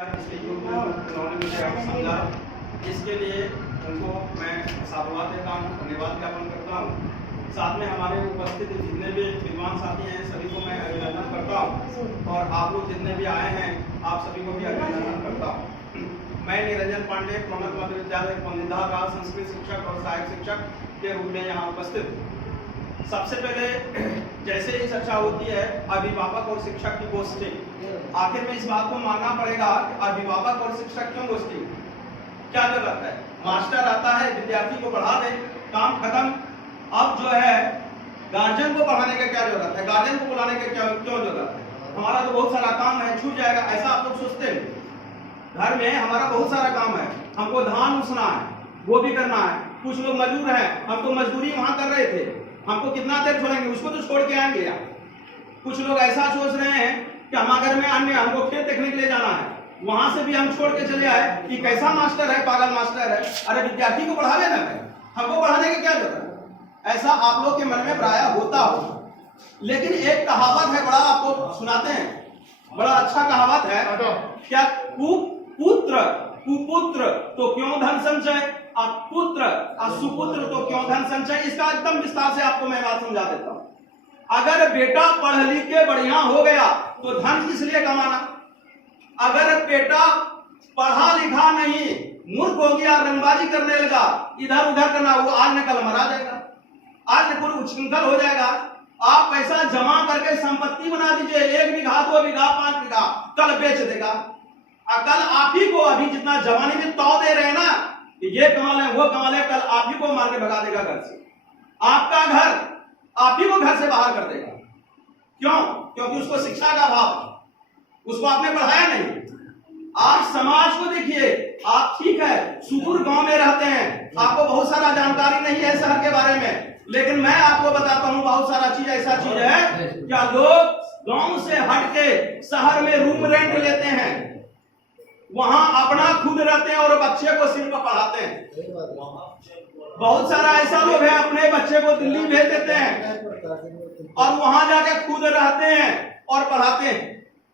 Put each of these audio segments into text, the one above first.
इसके युग में उन्होंने मुझे समझा, इसके लिए उनको मैं साधुवाद देता हूँ, धन्यवाद ज्ञापन करता हूँ। साथ में हमारे उपस्थित जितने भी विद्वान साथी हैं सभी को मैं अभिनंदन करता हूँ और आप लोग जितने भी आए हैं आप सभी को भी अभिनंदन करता हूँ। मैं निरंजन पांडे प्रोन्नत मध्य विद्यालय पंडिता का संस्कृत शिक्षक और सहायक शिक्षक के रूप में यहाँ उपस्थित। सबसे पहले जैसे ही चर्चा होती है अभिभावक और शिक्षक की गोष्ठी, आखिर में इस बात को मानना पड़ेगा कि अभिभावक और शिक्षक क्यों गोष्ठी, क्या जरूरत है? मास्टर आता है विद्यार्थी को पढ़ा दे, काम खत्म। अब जो है गार्जियन को पढ़ाने का क्या जरूरत है, गार्जियन को बुलाने का क्यों जरूरत है? हमारा तो बहुत सारा काम है, छूट जाएगा, ऐसा आप लोग सोचते हैं? घर में हमारा बहुत सारा काम है, हमको धान उसना है, वो भी करना है। कुछ लोग मजदूर हैं, हम तो मजदूरी वहां कर रहे थे, हमको कितना देर छोड़ेंगे, उसको तो छोड़ के आएंगे यार। कुछ लोग ऐसा सोच रहे हैं कि हमारे घर में अन्य हमको खेत देखने के लिए जाना है, वहां से भी हम छोड़ के चले आए कि कैसा मास्टर है, पागल मास्टर है। अरे विद्यार्थी को पढ़ा लेना है, हमको पढ़ाने की क्या जरूरत है? ऐसा आप लोग के मन में प्राय होता हो। लेकिन एक कहावत है, बड़ा आपको सुनाते हैं, बड़ा अच्छा कहावत है क्या, कुपुत्र तो क्यों धन संचय, पुत्र सुपुत्र तो क्यों धन संचय। इसका एकदम विस्तार से आपको मैं बात समझा देता हूं। अगर बेटा पढ़ लिख के बढ़िया हो गया तो धन किस लिए कमाना? अगर बेटा पढ़ा लिखा नहीं, मूर्ख हो गया, रंगबाजी करने लगा, इधर उधर करना, वो आज न कल मरा जाएगा, आज न कल उच्छृंखल हो जाएगा। आप पैसा जमा करके संपत्ति बना दीजिए, 1 बीघा 2 बीघा 5 बीघा, कल बेच देगा। कल आप ही को अभी जितना जवानी में तौ दे रहे हैं ना कि ये कमा ले वो कमा ले, कल आप ही को मार के भगा देगा घर से। आपका घर आप ही को घर से बाहर कर देगा। क्यों? क्योंकि उसको शिक्षा का अभाव है, उसको आपने पढ़ाया नहीं। आज समाज को देखिए, आप ठीक है सुदूर गांव में रहते हैं, आपको बहुत सारा जानकारी नहीं है शहर के बारे में, लेकिन मैं आपको बताता हूं बहुत सारा चीज ऐसा चीज है क्या लोग गांव से हट के शहर में रूम रेंट लेते हैं, वहां अपना खुद रहते हैं और बच्चे को सिर्फ पढ़ाते हैं। बहुत सारा ऐसा लोग है अपने बच्चे को दिल्ली भेज देते हैं और वहां जाके खुद रहते हैं और पढ़ाते हैं,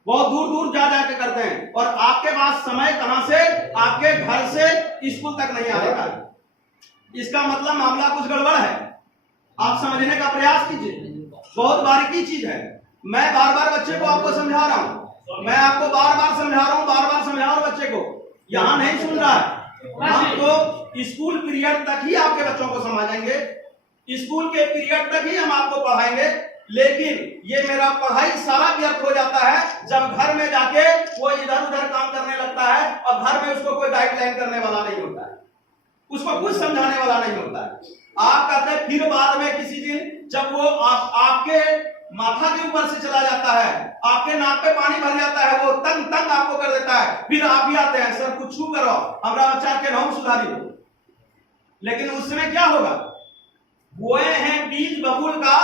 बहुत दूर दूर जा जाके करते हैं। और आपके पास समय कहां से, आपके घर से स्कूल तक नहीं आने का। इसका मतलब मामला कुछ गड़बड़ है, आप समझने का प्रयास कीजिए, बहुत बारीकी चीज है। मैं बार बार बच्चे को आपको समझा रहा हूं, मैं आपको बार बार समझा रहा हूं, बार बार समझा रहा हूं बच्चे को, यहां नहीं सुन रहा है। हम तो स्कूल पीरियड तक ही आपके बच्चों को समझाएंगे, स्कूल के पीरियड तक ही हम आपको पढ़ाएंगे, लेकिन ये मेरा पढ़ाई सारा व्यर्थ हो जाता है जब घर में जाके वो इधर उधर काम करने लगता है और घर में उसको कोई गाइडलाइन करने वाला नहीं होता है, उसको कुछ समझाने वाला नहीं होता है। आप कहते हैं फिर बाद में किसी दिन जब वो आपके माथा के ऊपर से चला जाता है, आपके नाक पे पानी भर जाता है, वो तंग तंग आपको कर देता है, फिर आप भी आते हैं सर कुछ करो, हमारा बच्चा के नाम सुधारी हो। लेकिन उस समय क्या होगा? बोए हैं बीज बबूल का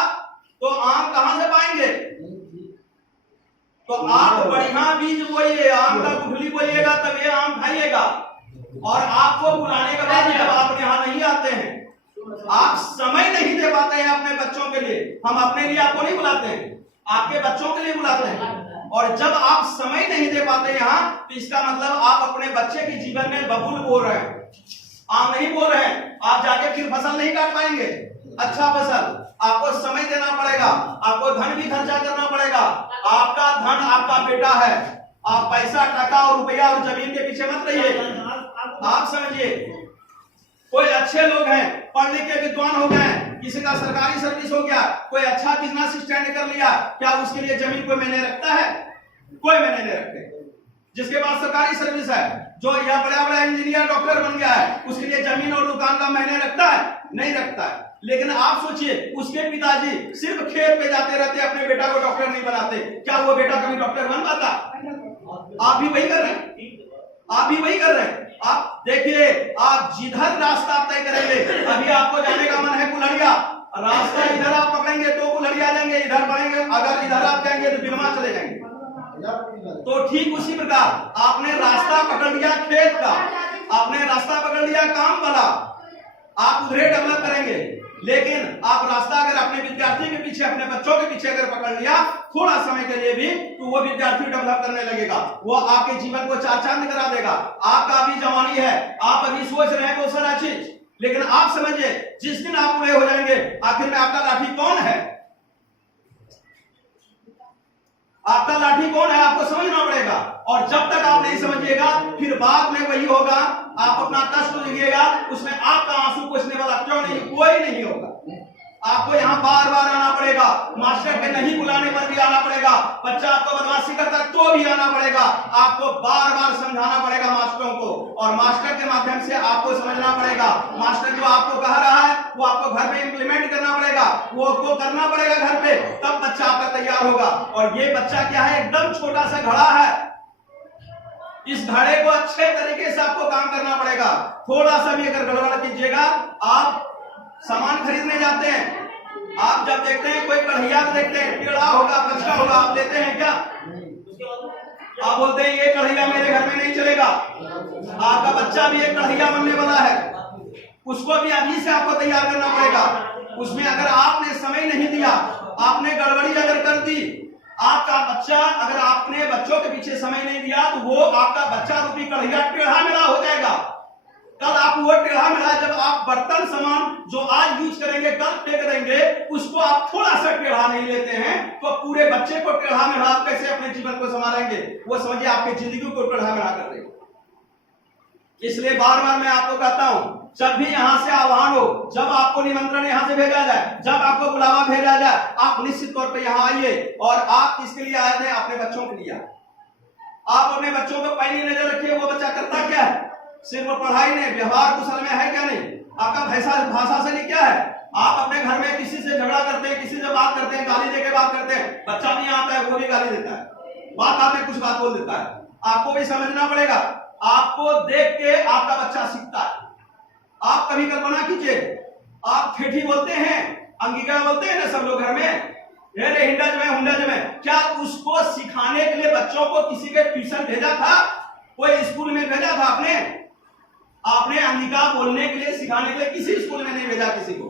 तो आम कहां से पाएंगे? तो आप बढ़िया बीज बोइए, आम का गुठली बोइएगा तब ये आम खाइएगा। और आपको बुलाने के बाद जब आप यहाँ नहीं आते हैं, आप समय नहीं दे पाते हैं अपने बच्चों के लिए, हम अपने लिए आपको नहीं बुलाते हैं, आपके बच्चों के लिए बुलाते हैं। और जब आप समय नहीं दे पाते यहाँ, तो इसका मतलब आप अपने बच्चे के जीवन में बबूल बोल रहे हैं, आम नहीं बोल रहे हैं। आप जाके फिर फसल नहीं काट पाएंगे, अच्छा फसल। आपको समय देना पड़ेगा, आपको धन भी खर्चा करना पड़ेगा। आपका धन आपका बेटा है, आप पैसा टका और रुपया और जमीन के पीछे मत रहिए। आप समझिए, कोई अच्छे लोग हैं, पढ़ लिख के विद्वान हो गए, किसी का सरकारी सर्विस हो गया, कोई अच्छा बिजनेस स्टैंड कर लिया, क्या उसके लिए जमीन कोई मैंने रखता है? कोई मैंने नहीं रखते। जिसके पास सरकारी सर्विस है, जो यह बड़ा बड़ा इंजीनियर डॉक्टर बन गया है, उसके लिए जमीन और दुकान का मैंने रखता है? नहीं रखता है। लेकिन आप सोचिए, उसके पिताजी सिर्फ खेत पे जाते रहते, अपने बेटा को डॉक्टर नहीं बनाते, क्या वो बेटा कभी डॉक्टर बन पाता? आप भी वही कर रहे हैं, आप भी वही कर रहे हैं। आप देखिए, आप जिधर रास्ता तय करेंगे, अभी आपको जाने का मन है कुल्हड़िया, रास्ता इधर आप पकड़ेंगे तो कुल्हड़िया जाएंगे, इधर बढ़ेंगे, अगर इधर आप जाएंगे तो बिरमा चले जाएंगे। तो ठीक उसी प्रकार आपने रास्ता पकड़ लिया खेत का, आपने रास्ता पकड़ लिया काम वाला, आप उधरे डेवलप करेंगे। लेकिन आप रास्ता अगर अपने विद्यार्थी के पीछे, अपने बच्चों के पीछे अगर पकड़ लिया थोड़ा समय के लिए भी, तो वो विद्यार्थी डेवलप करने लगेगा, वो आपके जीवन को चार चांद करा देगा। आपका अभी जवानी है, आप अभी सोच रहे हैं बहुत सारा चीज, लेकिन आप समझिए जिस दिन आप बूढ़े हो जाएंगे आखिर में आपका लाठी कौन है, आपका लाठी कौन है आपको समझना पड़ेगा। और जब तक आप नहीं समझिएगा फिर बाद में वही होगा, आप अपना कष्ट लिखिएगा, उसमें आपका आंसू पोंछने वाला क्यों नहीं, कोई नहीं होगा। आपको यहाँ बार बार आना पड़ेगा, मास्टर के नहीं बुलाने पर भी आना पड़ेगा, बच्चा आपको बदमाशी करता है तो भी आना पड़ेगा, आपको बार बार समझाना पड़ेगा मास्टरों को, और मास्टर के माध्यम से आपको समझना पड़ेगा। मास्टर जो आपको कह रहा है वो आपको घर में इंप्लीमेंट करना पड़ेगा, वो आपको करना पड़ेगा घर पे, तब बच्चा आपका तैयार होगा। और ये बच्चा क्या है, एकदम छोटा सा घड़ा है, इस घड़े को अच्छे तरीके से आपको काम करना पड़ेगा। थोड़ा सा भी अगर गड़बड़ कीजिएगा, आप सामान खरीदने जाते हैं, आप जब देखते हैं कोई कढ़ैया देखते हैं टेढ़ा होगा कचका होगा, आप लेते हैं क्या, आप बोलते हैं ये कढ़ैया मेरे घर में नहीं चलेगा। आपका बच्चा भी एक कढ़ैया बनने वाला है, उसको भी अभी से आपको तैयार करना पड़ेगा। उसमें अगर आपने समय नहीं दिया, आपने गड़बड़ी अगर कर दी, आपका बच्चा, अगर आपने बच्चों के पीछे समय नहीं दिया तो वो आपका बच्चा रूपी कढ़ैया टेढ़ा मेढ़ा हो जाएगा। कल आप वो टेढ़ा मेढ़ा, जब आप बर्तन सामान जो आज यूज करेंगे कल फेंक देंगे, उसको आप थोड़ा सा टेढ़ा नहीं लेते हैं तो पूरे बच्चे को टेढ़ा मेढ़ा आप कैसे अपने जीवन को संभालेंगे, वो समझिए आपकी जिंदगी को टेढ़ा मेढ़ा कर देंगे। इसलिए बार बार मैं आपको कहता हूं, जब भी यहां से आह्वान हो, जब आपको निमंत्रण यहां से भेजा जाए, जब आपको बुलावा भेजा जाए, आप निश्चित तौर पे यहां आइए। और आप किसके लिए आए थे, अपने बच्चों के लिए। आप अपने बच्चों को पहली नजर रखिए, वो बच्चा करता क्या है, सिर्फ पढ़ाई नहीं, व्यवहार कुशल में है क्या नहीं, आपका भाषा शैली क्या है। आप अपने घर में किसी से झगड़ा करते हैं, किसी से बात करते हैं, गाली देके बात करते हैं, बच्चा नहीं आता है वो भी गाली देता है, बात में कुछ बात बोल देता है। आपको भी समझना पड़ेगा, आपको देख के आपका बच्चा सीखता है। आप कभी कल्पना कीजिए, आप ठेठी बोलते हैं, अंगिका बोलते हैं ना सब लोग घर में, रे हिंडज में हुंडज में, क्या उसको सिखाने के लिए बच्चों को किसी के ट्यूशन भेजा था, कोई स्कूल में भेजा था आपने अंगिका बोलने के लिए, सिखाने के लिए किसी स्कूल में नहीं भेजा, किसी को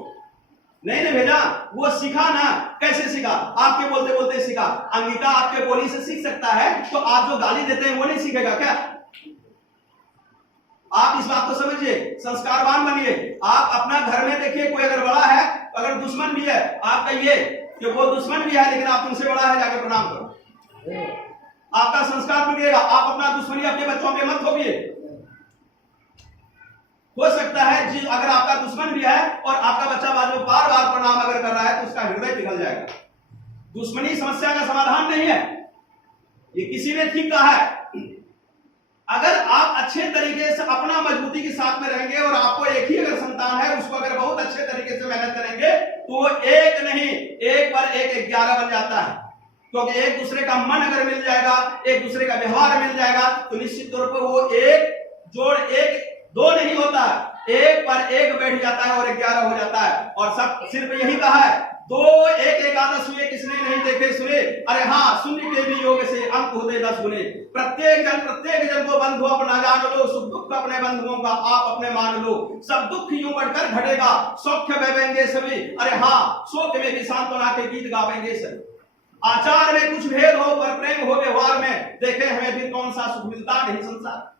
नहीं भेजा। वो सीखा ना, कैसे सीखा, आपके बोलते बोलते सीखा। अंगिका आपके बोली से सीख सकता है, तो आप जो गाली देते हैं वो नहीं सीखेगा क्या। आप इस बात को समझिए, संस्कारवान बनिए। आप अपना घर में देखिए, कोई अगर बड़ा है, अगर दुश्मन भी है, आप कहिए कि वो दुश्मन भी है लेकिन आप तुमसे बड़ा है, जाके प्रणाम करो, आपका संस्कार बिगड़ेगा। आप अपना दुश्मनी अपने बच्चों पे मत थोपिए। हो सकता है जी अगर आपका दुश्मन भी है और आपका बच्चा बाद में बार बार प्रणाम अगर कर रहा है तो उसका हृदय पिघल जाएगा। दुश्मनी समस्या का समाधान नहीं है, ये किसी ने ठीक कहा है। अगर आप अच्छे तरीके से अपना मजबूती के साथ में रहेंगे और आपको एक ही अगर संतान है, उसको अगर बहुत अच्छे तरीके से मेहनत करेंगे तो वो एक नहीं, एक पर एक 11 बन जाता है। क्योंकि एक दूसरे का मन अगर मिल जाएगा, एक दूसरे का व्यवहार मिल जाएगा, तो निश्चित तौर पर वो एक जोड़ एक दो नहीं होता, एक पर एक बैठ जाता है और 11 हो जाता है। और सब सिर्फ यही कहा है, दो एक एकादश हुए किसने नहीं देखे सुने, अरे हाँ शून्य के भी योग से अंक होते 10 गुने। प्रत्येक जन को बंधु अपना जान लो, सुख दुख अपने बंधुओं का आप अपने मान लो। सब दुख यूं बढ़कर घटेगा, सौख्य बहेंगे सभी, अरे हाँ शोक में भी सांत्वना के गीत गावेंगे सभी। आचार में कुछ भेद हो पर प्रेम हो व्यवहार में, देखे हमें भी कौन सा सुख मिलता नहीं संसार।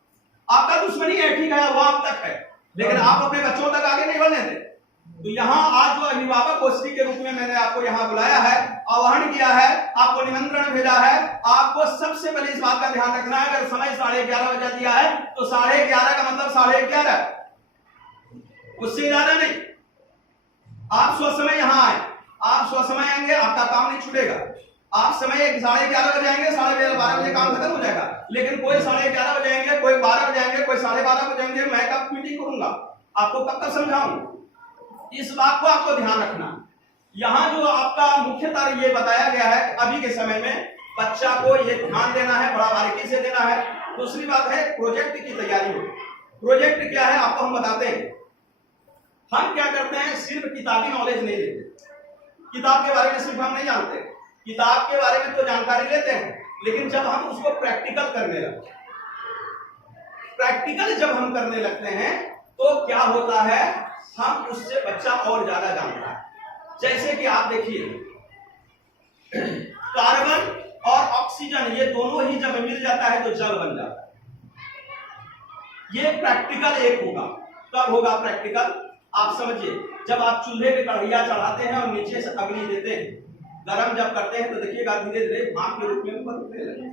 आपका दुश्मनी है ठीक है, वो आप तक है, लेकिन आप अपने बच्चों तक आगे नहीं बढ़ने दें। तो यहाँ आज जो अभिभावक गोष्ठी के रूप में मैंने आपको यहाँ बुलाया है, आह्वान किया है, आपको निमंत्रण भेजा है, आपको सबसे पहले इस बात का ध्यान रखना है, अगर समय 11:30 बजा दिया है तो 11:30 का मतलब 11:30, उससे ज्यादा नहीं। आप स्वसमय यहाँ आए, आप स्वसमय आएंगे, आपका काम नहीं छूटेगा। आप समय 11:30 बजे आएंगे, 12:30 बजे काम खत्म हो जाएगा। लेकिन कोई 11:30 बजे आएंगे, कोई 12 बजे आएंगे, कोई 12:30 बजे आएंगे, मैं कब मीटिंग करूंगा, आपको कब तक समझाऊं, इस बात को आपको ध्यान रखना। यहाँ जो आपका मुख्यतः ये बताया गया है, अभी के समय में बच्चा को ये ध्यान देना है, बड़ा बारीकी से देना है। दूसरी बात है प्रोजेक्ट की तैयारी हो। प्रोजेक्ट क्या है आपको हम बताते हैं। हम क्या करते हैं, सिर्फ किताबी नॉलेज नहीं लेते, किताब के बारे में सिर्फ हम नहीं जानते, किताब के बारे में तो जानकारी लेते हैं, लेकिन जब हम उसको प्रैक्टिकल करने लगते हैं, प्रैक्टिकल जब हम करने लगते हैं तो क्या होता है, हम उससे बच्चा और ज्यादा जानता है। जैसे कि आप देखिए, कार्बन और ऑक्सीजन ये दोनों ही जब मिल जाता है तो जल बन जाता है। ये प्रैक्टिकल एक होगा। कब होगा प्रैक्टिकल? आप समझिए, जब आप चूल्हे पे कढ़ैया चढ़ाते हैं और नीचे से अग्नि देते हैं, गरम जब करते हैं तो देखिएगा धीरे धीरे भाप के रूप में बनने लगे।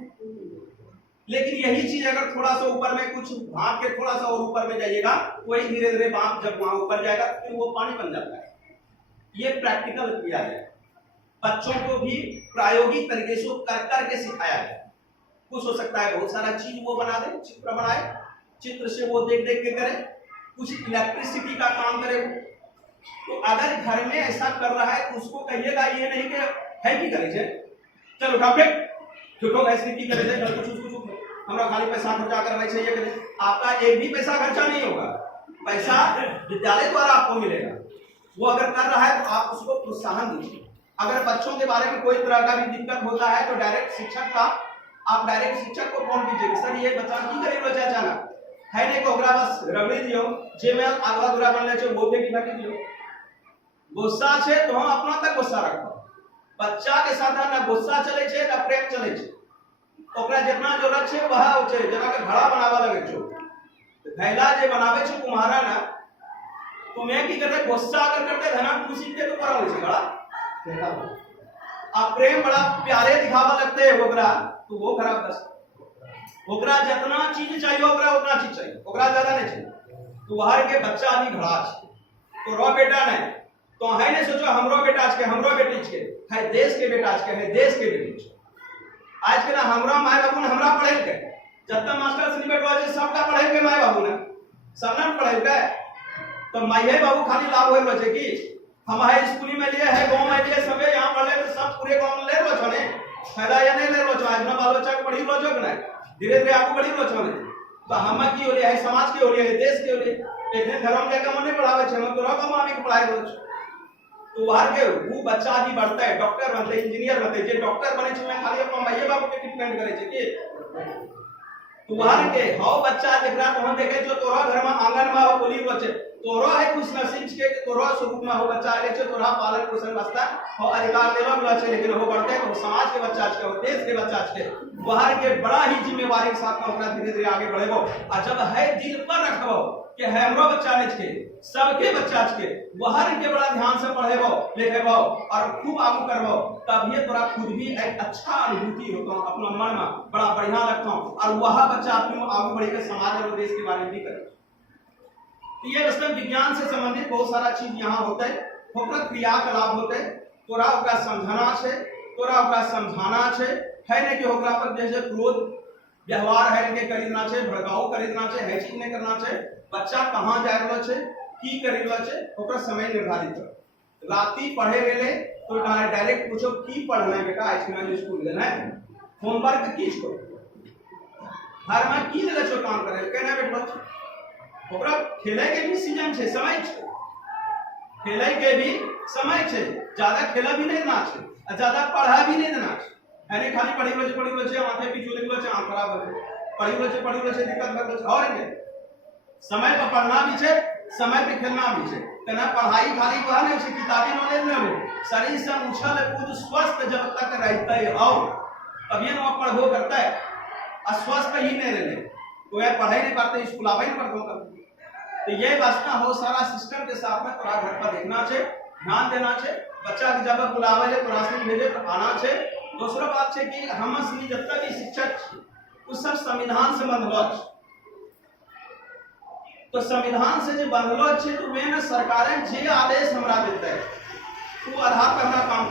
लेकिन यही चीज अगर थोड़ा सा ऊपर में कुछ भाप के थोड़ा सा और ऊपर में जाइएगा, वही धीरे धीरे भाप जब वहां ऊपर जाएगा फिर वो पानी बन जाता है। ये प्रैक्टिकल किया जाए, बच्चों को भी प्रायोगिक तरीके से कर करके सिखाया जाए। कुछ हो सकता है बहुत सारा चीज वो बना दे, चित्र बनाए, चित्र से वो देख देख के करे, कुछ इलेक्ट्रिसिटी का काम करे। तो अगर घर में ऐसा कर रहा है तो उसको कहिएगा ये नहीं कि है की करे छे, चलो उठा फेंक झूठो ऐसे की करे छे, कुछ हमरा खाली पैसा खर्चा करवाई छे, ये करे। आपका एक भी पैसा खर्चा नहीं होगा, पैसा विद्यालय द्वारा आपको मिलेगा। वो अगर कर रहा है तो आप उसको प्रोत्साहन दीजिए। अगर बच्चों के बारे में कोई तरह का भी दिक्कत होता है तो डायरेक्ट शिक्षक का, आप डायरेक्ट शिक्षक को फोन कीजिए, सर ये बच्चा की करे बच्चा अचानक है नहीं को ओकरा बस रगड़ी दियो, जे में आगवा दूरा बनले छे वो फेंकी फेंकी दियो। गुस्सा छे तो हम अपना तक गुस्सा रखो, बच्चा के साथ ना गुस्सा चले छे ना प्रेम चले छे। ओकरा जितना जरूरत छे वह हो छे, जना के घड़ा बनावा लगे छो तो घैला जे बनावे छे कुम्हारा ना, तुम्हें की करते गुस्सा अगर करते धना खुशी के तो करा छे घड़ा। अब प्रेम बड़ा प्यारे दिखावा लगते है ओकरा तो वो खराब दस। ओकरा जितना चीज चाहिए ओकरा उतना चीज चाहिए, ओकरा ज्यादा नहीं चाहिए। तो वहां के बच्चा अभी घड़ा छे तो रो बेटा नहीं तो है नहीं सोचो हमरो बेटा आज के हमरो बेटी छे, है देश के बेटा आज के है देश के बेटी छे। आज के ना हमरा माय बाबू ने हमरा पढ़े के जब मास्टर से बेटवा जे सबका पढ़े के माय बाबू ने सबने पढ़े के तो माय बाबू खाली लाभ होय छे कि हम हाई स्कूल में लिए है गांव में लिए सबे यहां पढ़े तो सब पूरे गांव में ले लो छने फायदा ये नहीं ले लो छ। आज ना बाल बच्चा पढ़ी लो जग ना धीरे धीरे आपको बड़ी लो छने तो हम की हो है समाज के हो है देश के हो एक धर्म के का मने पढ़ावे छ हम तो रकम आवे के पढ़ाई लो छ। तो वहां के वो बच्चा आदि बढ़ता है, डॉक्टर बनते है, इंजीनियर बनते है, जे डॉक्टर बने छ में खाली अपन माई बाबू के ट्रीटमेंट करे छ कि तो वहां के हाउ बच्चा जेकरा तो हम देखे जो तोरा घर में आंगन में हो बोली बच्चे तोरा है कुछ नसीब के तोरा स्वरूप में हो बच्चा आले छ तोरा पालन पोषण वास्ता हो अधिकार देवा वाला छ। लेकिन हो बढ़ते है तो समाज के बच्चा के देश के बच्चा के वहां के बड़ा ही जिम्मेवारी के साथ में अपना धीरे धीरे आगे बढ़ेबो। और जब है दिल पर रखबो कि हमरो बच्चा ने के सबके बच्चा के वहां के बड़ा ध्यान से पढ़ेबो लिखेबो और खूब आगू करबो, तब ये तोरा खुद भी एक अच्छा अनुभूति होतो अपना मन में बड़ा बढ़िया लगतो और वहां बच्चा अपने आगू बढ़ के समाज और देश के बारे में भी करे। तो ये वास्तव विज्ञान से संबंधित बहुत सारा चीज यहाँ होता है, ओकरा क्रियाकलाप होते है, तोरा ओकरा समझाना छे, तोरा ओकरा समझाना छे, है ने कि ओकरा पर जैसे क्रोध व्यवहार है के खरीदना छे, भड़काऊ खरीदना छे, है चीज नहीं करना छे, बच्चा कहां जा रहलो छे, की करी रहलो छे, ओकरा समय निर्धारित करो। राती पढ़े गेले तो डायरेक्ट पूछो की पढ़ना है बेटा आज के स्कूल गेना है, होमवर्क की छो, हर में की देले छो काम करे केना बेटा ओकरा खेले के भी सीजन छे, समय छे, खेले के भी समय छे, ज्यादा खेला भी नहीं ना छे, ज्यादा पढ़ा भी नहीं देना छे। अरे खाली पढ़ी लो छे माथे पीछे लिख लो छे आंख खराब हो पढ़ी लो छे दिक्कत कर लो छे। और के समय पर पढ़ना भी छे, समय पे खेलना भी छे। तना पढ़ाई खाली वह नहीं छे किताबी नॉलेज नहीं हो, शरीर से उछल कूद स्वस्थ जब तक रहता है आओ तभी ना पढ़ो करता है, अस्वस्थ ही नहीं रहने तो यार पढ़ाई नहीं पाते स्कूल आवे नहीं पढ़ो। तो ये वास्ता हो सारा सिस्टम के साथ में थोड़ा घर पर देखना छे, ध्यान देना छे, बच्चा के जब बुलावे ले तो रास्ते भेजे तो आना छे। दूसरा बात छे कि हम असली जब तक भी शिक्षक उस सब संविधान से बंधलो छे, तो संविधान से जो बंधलो छे तो वे ना सरकारें जे आदेश हमरा देते है वो आधार पर हमरा काम